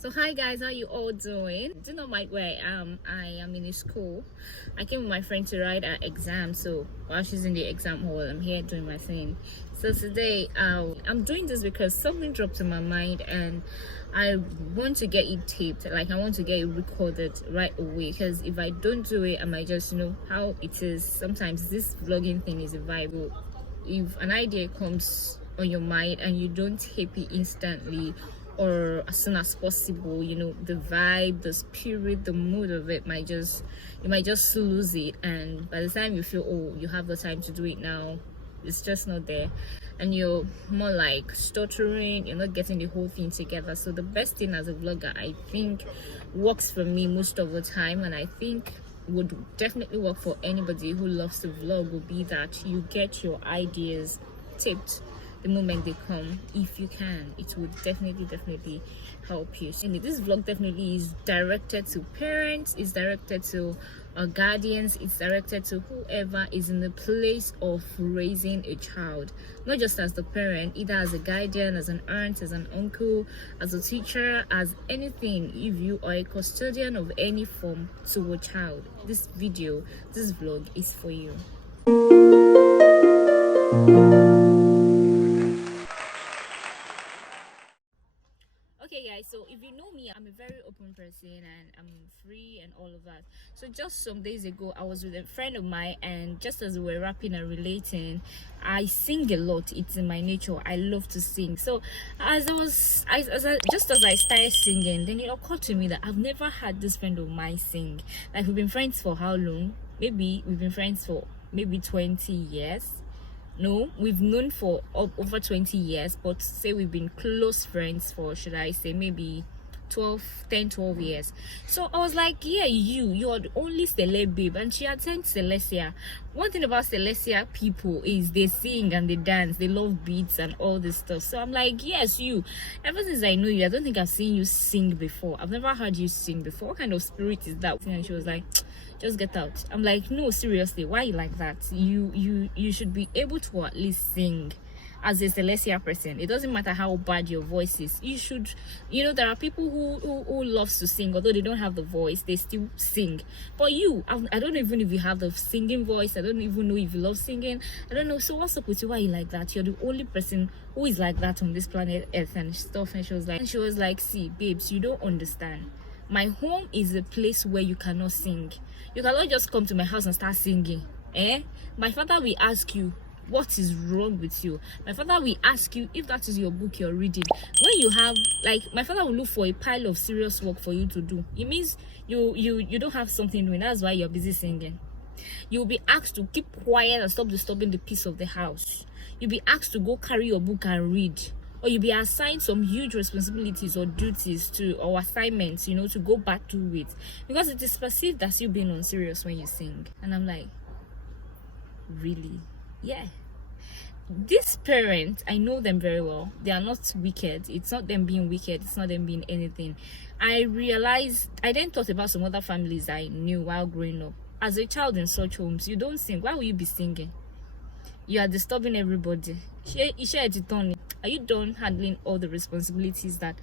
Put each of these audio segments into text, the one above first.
So hi guys, how you all doing? Do not mind where I am. I am in a school. I came with my friend to write her exam. So while she's in the exam hall, I'm here doing my thing. So today, I'm doing this because something dropped in my mind, and I want to get it taped. Like I want to get it recorded right away. Because if I don't do it, I might just how it is. Sometimes this vlogging thing is a vibe. If an idea comes on your mind and you don't tape it instantly or as soon as possible, the vibe, the spirit, the mood of it you might just lose it, and by the time you feel, oh, you have the time to do it now, it's just not there, and you're more like stuttering, you're not getting the whole thing together. So the best thing as a vlogger, I think, works for me most of the time, and I think would definitely work for anybody who loves to vlog, would be that you get your ideas taped the moment they come. If you can, it would definitely help you. And this vlog definitely is directed to parents, it's directed to guardians, it's directed to whoever is in the place of raising a child, not just as the parent, either as a guardian, as an aunt, as an uncle, as a teacher, as anything. If you are a custodian of any form to a child, this vlog is for you. Okay guys, so if you know me, I'm a very open person and I'm free and all of that. So just some days ago, I was with a friend of mine, and just as we were rapping and relating, I sing a lot. It's in my nature. I love to sing. So as I started singing, then it occurred to me that I've never had this friend of mine sing. Like, we've been friends for how long? Maybe we've been friends for maybe 20 years. No, we've known for over 20 years, but say we've been close friends for, should I say, maybe 12 years. So I was like, yeah, you are the only celeb babe, and she attends Celestia. One thing about Celestia people is they sing and they dance, they love beats and all this stuff. So I'm like, yes, you. Ever since I know you, I don't think I've seen you sing before. I've never heard you sing before. What kind of spirit is that? And she was like, just get out. I'm like, no, seriously, why you like that? You should be able to at least sing as a Celestia person. It doesn't matter how bad your voice is. You should, there are people who loves to sing, although they don't have the voice, they still sing. But you, I don't even know if you have the singing voice. I don't even know if you love singing. I don't know. So what's up with you? Why you like that? You're the only person who is like that on this planet Earth and stuff. And she was like, see, babes, you don't understand. My home is a place where you cannot sing. You cannot just come to my house and start singing. My father will ask you, what is wrong with you? My father will ask you if that is your book you're reading. When you have, like, my father will look for a pile of serious work for you to do. It means you don't have something doing. That's why you're busy singing. You'll be asked to keep quiet and stop disturbing the peace of the house. You'll be asked to go carry your book and read. Or you'll be assigned some huge responsibilities or duties or assignments, to go back to it. Because it is perceived as you being unserious when you sing. And I'm like, really? Yeah. This parent, I know them very well. They are not wicked. It's not them being wicked. It's not them being anything. I realized, I then thought about some other families I knew while growing up. As a child in such homes, you don't sing. Why will you be singing? You are disturbing everybody. Are you done handling all the responsibilities that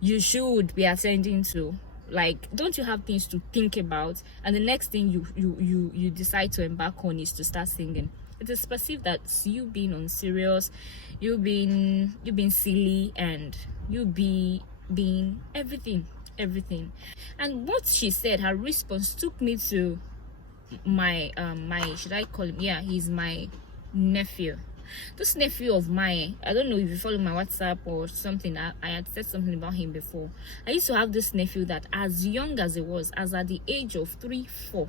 you should be attending to? Like, don't you have things to think about? And the next thing you decide to embark on is to start singing. It is perceived that you being unserious, you being silly, and you being everything. And what she said, her response took me to my should I call him? Yeah, he's my nephew. This nephew of mine, I don't know if you follow my WhatsApp or something. I had said something about him before. I used to have this nephew that, as young as he was, as at the age of 3, 4,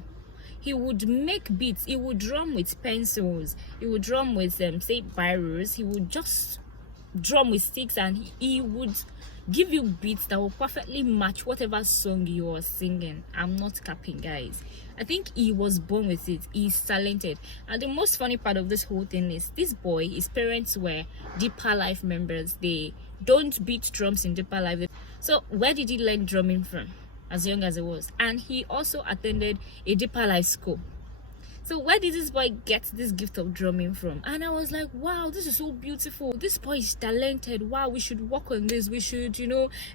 he would make beats. He would drum with pencils. He would drum with say biros. He would just drum with sticks, and he would give you beats that will perfectly match whatever song you are singing. I'm not capping, guys. I think he was born with it. He's talented. And the most funny part of this whole thing is this boy, his parents were Deeper Life members. They don't beat drums in Deeper Life. So where did he learn drumming from as young as he was? And he also attended a Deeper Life school. So where did this boy get this gift of drumming from? And I was like, wow, this is so beautiful. This boy is talented. Wow, we should work on this. We should,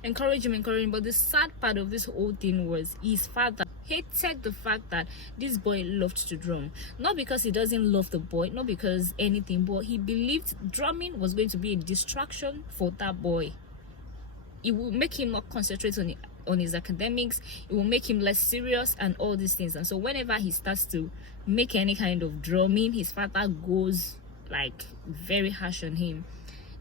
encourage him. But the sad part of this whole thing was his father hated the fact that this boy loved to drum. Not because he doesn't love the boy, not because anything, but he believed drumming was going to be a distraction for that boy. It will make him not concentrate on his academics. It will make him less serious and all these things. And so whenever he starts to make any kind of drumming, his father goes like very harsh on him.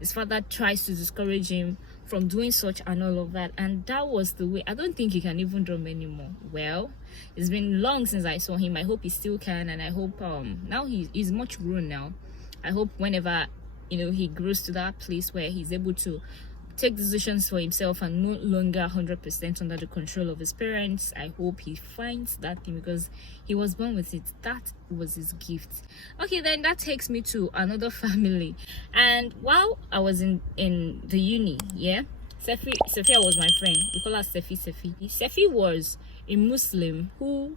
His father tries to discourage him from doing such and all of that. And that was the way. I don't think he can even drum anymore. Well, it's been long since I saw him. I hope he still can, and I hope now he's much grown now. I hope whenever he grows to that place where he's able to take decisions for himself and no longer 100% under the control of his parents, I hope he finds that thing, because he was born with it. That was his gift. Okay, then that takes me to another family. And while I was in the uni, Sefia was my friend. We call her Sefi. Sefi was a Muslim who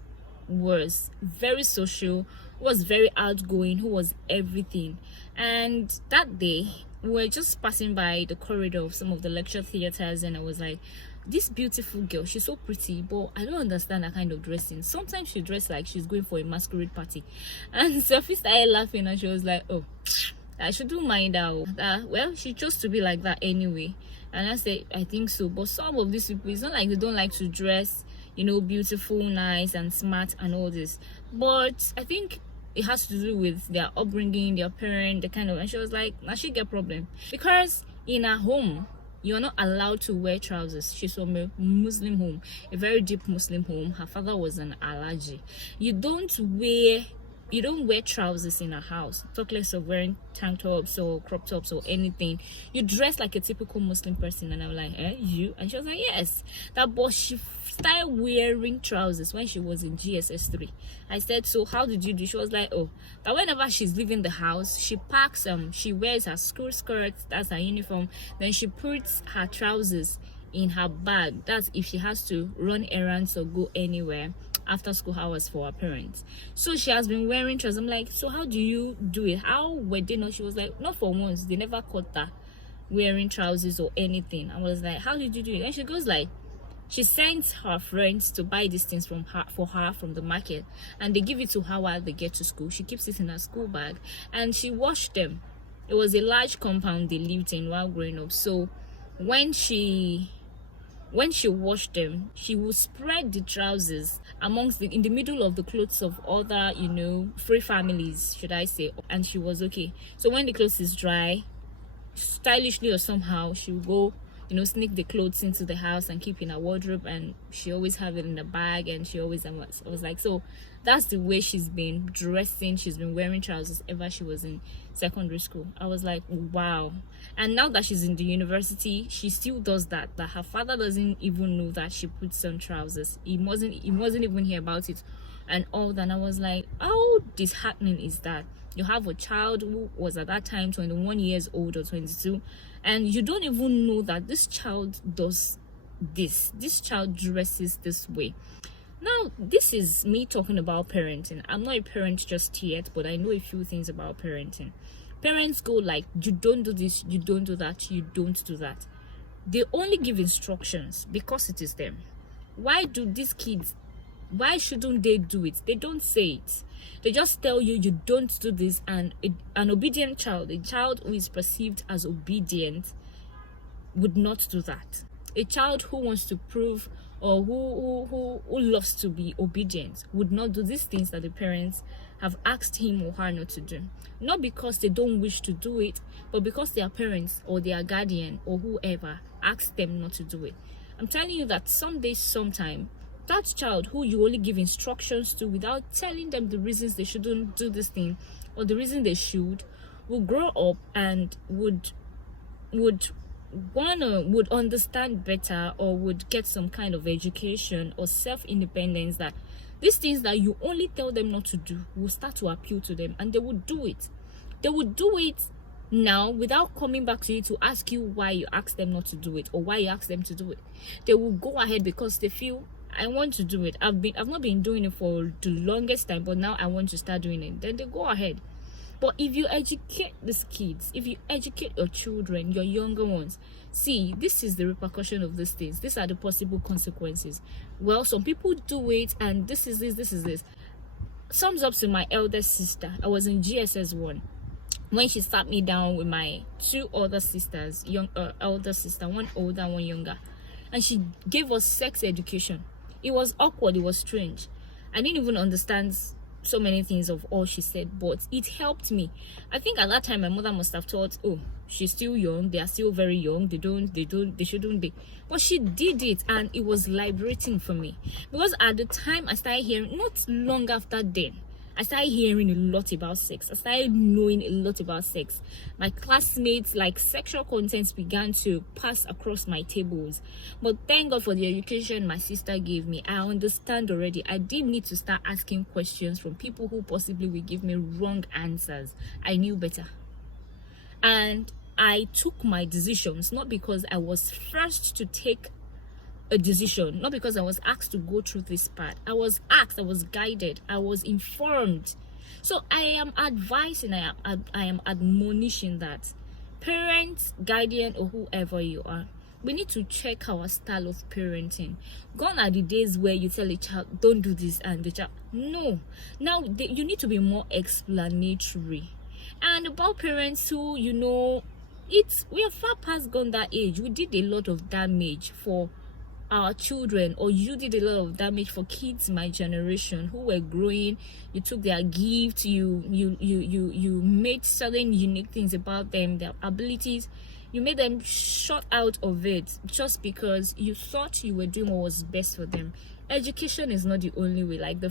was very social, who was very outgoing, who was everything. And that day we were just passing by the corridor of some of the lecture theaters, and I was like, this beautiful girl, she's so pretty, but I don't understand that kind of dressing. Sometimes she dressed like she's going for a masquerade party. And Sophie started laughing, and she was like, oh, I shouldn't mind her. Well, she chose to be like that anyway. And I said, I think so. But some of these people, it's not like they don't like to dress, beautiful, nice and smart and all this, but I think it has to do with their upbringing, their parent, the kind of. And she was like, now she get problem, because in her home you're not allowed to wear trousers. She's from a Muslim home, a very deep Muslim home. Her father was an Alaji. You don't wear trousers in a house, talk less of wearing tank tops or crop tops or anything. You dress like a typical Muslim person. And I'm like, you? And she was like, yes. That boy, she started wearing trousers when she was in GSS 3. I said, so how did you do? She was like, oh, that whenever she's leaving the house, she packs she wears her school skirt, that's her uniform, then she puts her trousers in her bag. That's if she has to run errands or go anywhere after school hours for her parents. So she has been wearing trousers. I'm like, so how do you do it? How were they not? She was like, not for once. They never caught her wearing trousers or anything. I was like, how did you do it? And she goes like, she sends her friends to buy these things for her from the market, and they give it to her while they get to school. She keeps it in her school bag, and she washed them. It was a large compound they lived in while growing up. So when she washed them, she would spread the trousers in the middle of the clothes of other, free families, should I say, and she was okay. So when the clothes is dry, stylishly or somehow, she would go, sneak the clothes into the house and keep in her wardrobe, and she always have it in a bag, and she always, I was like, so that's the way she's been dressing. She's been wearing trousers ever she was in secondary school. I was like, wow. And now that she's in the university, she still does that her father doesn't even know that she puts on trousers. He wasn't even hear about it and all that. And I was like, how disheartening is that? You have a child who was at that time 21 years old or 22, and you don't even know that this child does this child dresses this way. Now, this is me talking about parenting. I'm not a parent just yet, but I know a few things about parenting. Parents go like, you don't do this, you don't do that, you don't do that. They only give instructions because it is them. Why shouldn't they do it? They don't say it. They just tell you don't do this, and an obedient child, a child who is perceived as obedient, would not do that. A child who wants to prove or who loves to be obedient would not do these things that the parents have asked him or her not to do. Not because they don't wish to do it, but because their parents or their guardian or whoever asked them not to do it. I'm telling you that sometime, that child who you only give instructions to without telling them the reasons they shouldn't do this thing or the reason they should, will grow up and would understand better, or would get some kind of education or self-independence, that these things that you only tell them not to do will start to appeal to them, and they would do it. They would do it now without coming back to you to ask you why you asked them not to do it or why you asked them to do it. They will go ahead because they feel I want to do it. I've not been doing it for the longest time, but now I want to start doing it. Then they go ahead. But if you educate these kids, if you educate your children, your younger ones, see, this is the repercussion of these things. These are the possible consequences. Well, some people do it, and this is this. Sums up to my elder sister. I was in GSS1 when she sat me down with my two other sisters, elder sister, one older, one younger, and she gave us sex education. It was awkward. It was strange. I didn't even understand so many things of all she said, but it helped me. I think at that time my mother must have thought, oh, she's still young, they are still very young, they shouldn't be. But she did it, and it was liberating for me, because at the time I started hearing, not long after then, I started hearing a lot about sex. I started knowing a lot about sex. My classmates, like, sexual contents began to pass across my tables. But thank God for the education my sister gave me. I understand already. I didn't need to start asking questions from people who possibly will give me wrong answers. I knew better. And I took my decisions, not because I was first to take a decision, not because I was asked to go through this path. I was asked, I was guided, I was informed. So I am advising, I am admonishing that parents, guardian, or whoever you are, we need to check our style of parenting. Gone are the days where you tell a child, don't do this, and the child, no. Now you need to be more explanatory. And about parents who, we are far past gone that age. We did a lot of damage for our children, or you did a lot of damage for kids my generation who were growing. You took their gifts, you made certain unique things about them, their abilities. You made them shut out of it just because you thought you were doing what was best for them. Education is not the only way. Like the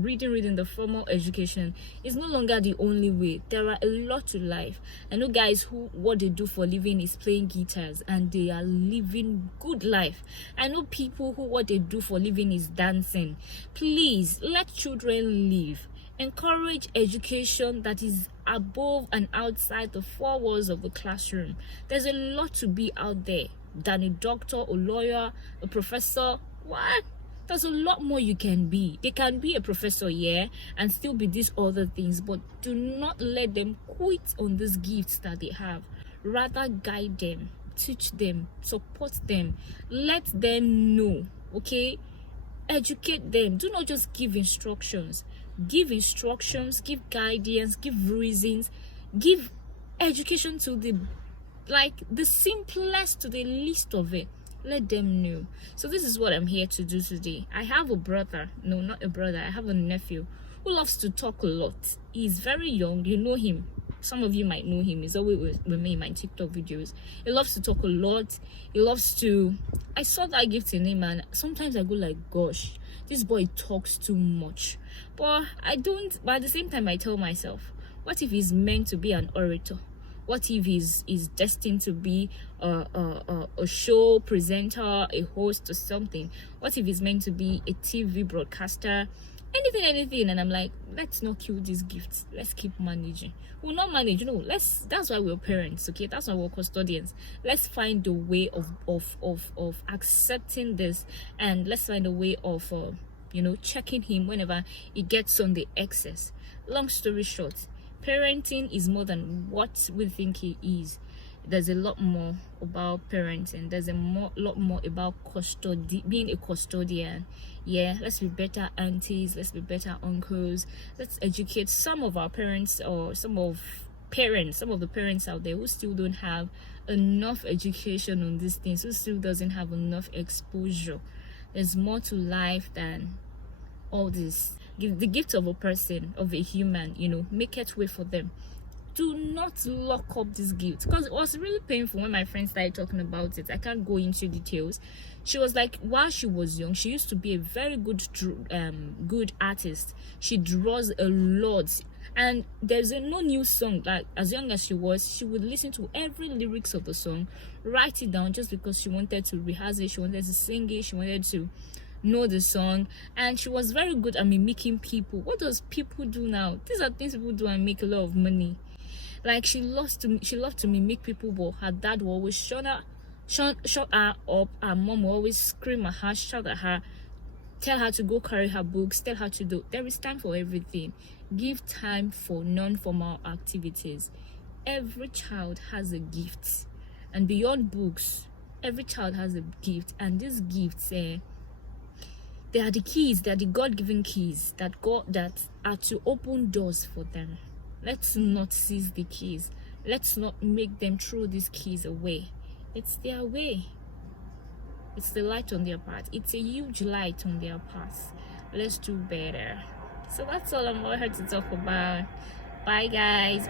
reading, the formal education is no longer the only way. There are a lot to life. I know guys who what they do for a living is playing guitars, and they are living good life. I know people who what they do for a living is dancing. Please let children live. Encourage education that is above and outside the four walls of the classroom. There's a lot to be out there than a doctor, a lawyer, a professor. What? There's a lot more you can be. They can be a professor, yeah, and still be these other things, but do not let them quit on these gifts that they have. Rather guide them, teach them, support them, let them know, okay? Educate them. Do not just give instructions. Give instructions, give guidance, give reasons, give education to the simplest to the least of it. Let them know. So this is what I'm here to do today. I have a brother, no, not a brother, I have a nephew who loves to talk a lot. He's very young, you know him. Some of you might know him. He's always with me in my TikTok videos. He loves to talk a lot. He loves to, I saw that gift in him, and sometimes I go like, gosh, this boy talks too much. But I don't, but at the same time I tell myself, what if he's meant to be an orator? What if he's destined to be a show presenter, a host, or something? What if he's meant to be a TV broadcaster? Anything. And I'm like, let's not kill these gifts. Let's keep managing. We'll not manage, that's why we're parents, okay? That's why we're custodians. Let's find a way of accepting this, and let's find a way of checking him whenever he gets on the excess. Long story short, parenting is more than what we think it is. There's a lot more about parenting. There's lot more about being a custodian. Yeah, let's be better aunties, let's be better uncles. Let's educate some of our parents, or some of the parents out there who still don't have enough education on these things, who still doesn't have enough exposure. There's more to life than all this. The gift of a person, of a human, make it way for them. Do not lock up this gift, because it was really painful when my friend started talking about it. I can't go into details. She was like, while she was young, she used to be a very good artist. She draws a lot, and there's no new song. Like, as young as she was, she would listen to every lyrics of the song, write it down, just because she wanted to rehearse it, she wanted to sing it, she wanted to know the song. And she was very good at mimicking people. What does people do now? These are things people do and make a lot of money. Like, she loved to mimic people, but her dad will always shut shut her up. Her mom will always scream at her, shout at her, tell her to go carry her books, tell her to do. There is time for everything. Give time for non-formal activities. Every child has a gift, and beyond books, every child has a gift, and these gifts, they are the keys. They are the God-given keys that are to open doors for them. Let's not seize the keys. Let's not make them throw these keys away. It's their way. It's the light on their path. It's a huge light on their path. Let's do better. So that's all I'm here to talk about. Bye guys.